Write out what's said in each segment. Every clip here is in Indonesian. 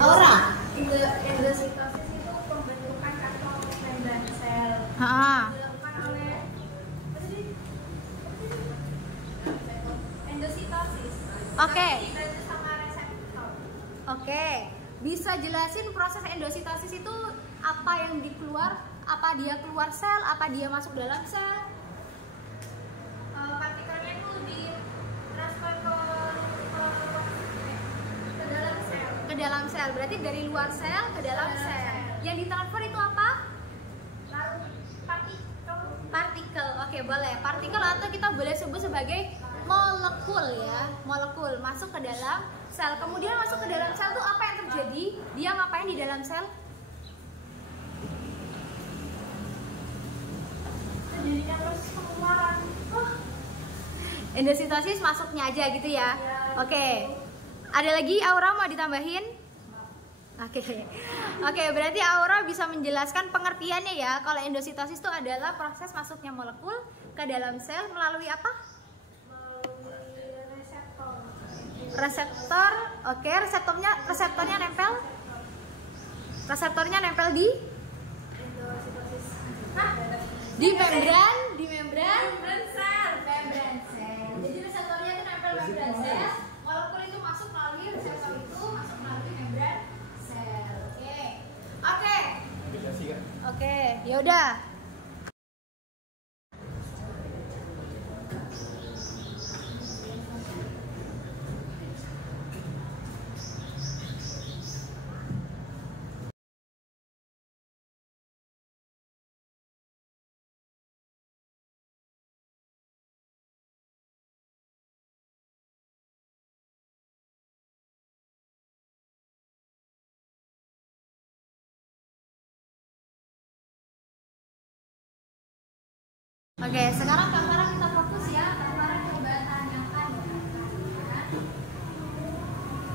Aura. Endositosis itu pembentukan atau membran sel. Dilakukan oleh endositosis. Oke. Dibantu sama reseptor. Oke. Bisa jelasin proses endositosis itu apa yang dikeluar? Apa dia keluar sel? Apa dia masuk dalam sel? Partikelnya itu ditransfer ke dalam sel. Ke dalam sel. Berarti dari luar sel ke dalam sel. Yang ditransfer itu apa? Lalu partikel. Partikel. Oke, boleh. Partikel atau kita boleh sebut sebagai molekul ya. Molekul masuk ke dalam sel. Kemudian masuk ke dalam sel itu apa yang terjadi? Dia ngapain di dalam sel? Jadinya proses pengeluaran. Endositosis masuknya aja gitu ya. Ya. Oke. Ada lagi Aura mau ditambahin? Oke. Oke, berarti Aura bisa menjelaskan pengertiannya ya. Kalau endositosis itu adalah proses masuknya molekul ke dalam sel melalui apa? Melalui reseptor. Reseptor. Oke, reseptornya nempel. Reseptornya nempel di Endositosis. di membran sel. membran sel. Jadi reseptornya itu nempel membran sel. Molekul itu masuk melalui reseptor itu masuk melalui membran sel. Oke. Oke, yaudah. Oke, sekarang Kak Farah kita fokus ya. Kak Farah coba tanyakan ya.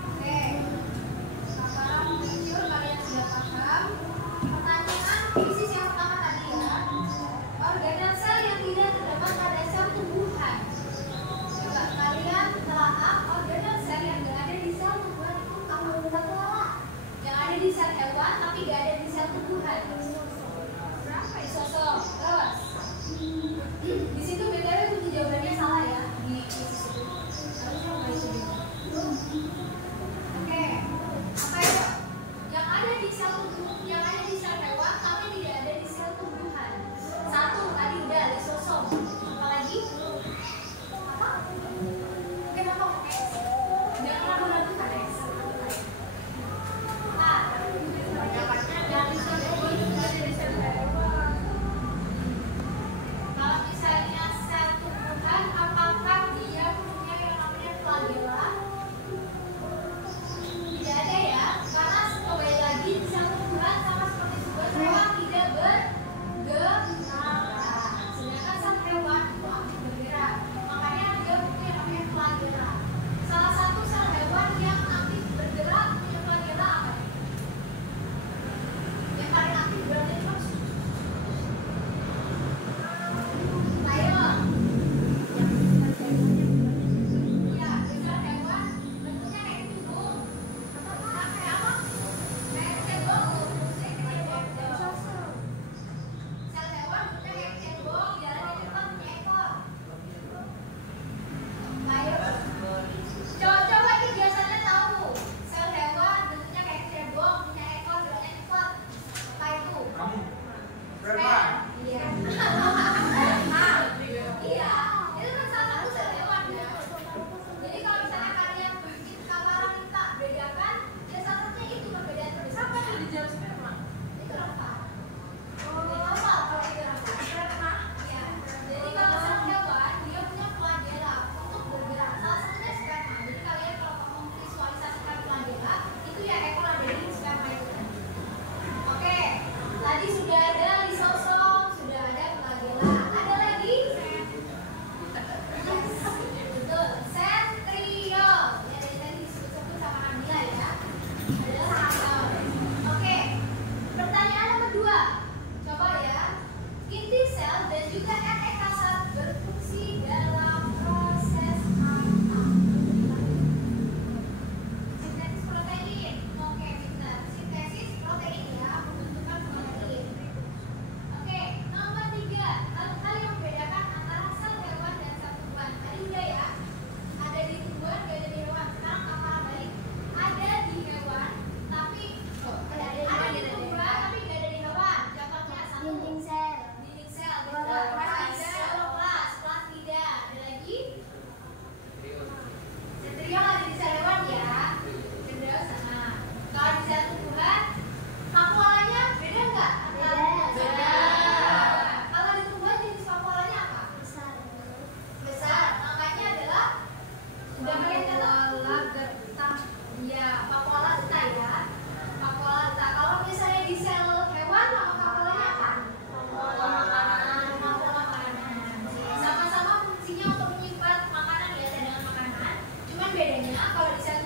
Oke, Kak Farah make sure kalian sudah paham. Pertanyaan krisis yang pertama tadi ya. Organel sel yang tidak terdapat pada sel tumbuhan. Coba kalian telaah organel sel yang tidak ada di sel tumbuhan itu kamu bisa telaah. Yang ada di sel hewan tapi tidak ada di sel tumbuhan. Berapa isosom? Terus di situ BTW kunci jawabannya salah ya di situ. Harusnya nggak itu. Oke. Apa itu? Yang ada di sel tubuh, yang ada di sel hewan tapi tidak ada di sel tumbuhan. Satu tadi udah lisosom. Apalagi? Apa? Kenapa pakai S? Jangan ragu-ragu kan S. Nah, yang di sel hewan juga ada di sel hewan. Kalau misalnya sel tumbuhan, apakah dia punya yang namanya flagella? Tidak ada ya, karena kembali lagi sel tumbuhan sama seperti sebuah hewan tidak bergerak. Sedangkan sel hewan itu aktif bergerak, makanya dia punya yang namanya flagella. Salah satu sel hewan yang aktif bergerak punya flagella apa? Yang paling aktif berarti terus. Ayo. Iya, sel hewan bentuknya kayak gitu. Kayak apa? Kayak cebong. Sel hewan bentuknya kayak cebong, jalannya cepat, punya ekor. Ayo. Coba ini biasanya tahu. Sel hewan bentuknya kayak cebong, punya ekor, jalannya cepat. Apa itu? Preman. Iya. Iya, itu kan salah satu sel hewan ya. Jadi kalau misalnya kalian bikin kamar minta bedakan, ya salah satunya itu perbedaan terbesar. Apa yang dijelas sperma? Itu apa? Apa kalau itu apa? Sperma. Iya. Jadi kalau sel hewan dia punya flagella untuk bergerak. Salah satunya sperma. Jadi kalian kalau mau visualisasikan flagella, itu ya ekor ada di sperma itu tadi. Oke, tadi sudah ada lisosom, sudah ada flagella. Ada lagi? Betul, sentriol. Ya dari tadi disebut-sebut sama Kamila ya. Adalah akal. Oke, pertanyaan nomor 2. Coba ya. Inti sel dan juga RNA sel berfungsi dalam proses apa? Sintesis protein. Oke, kalau di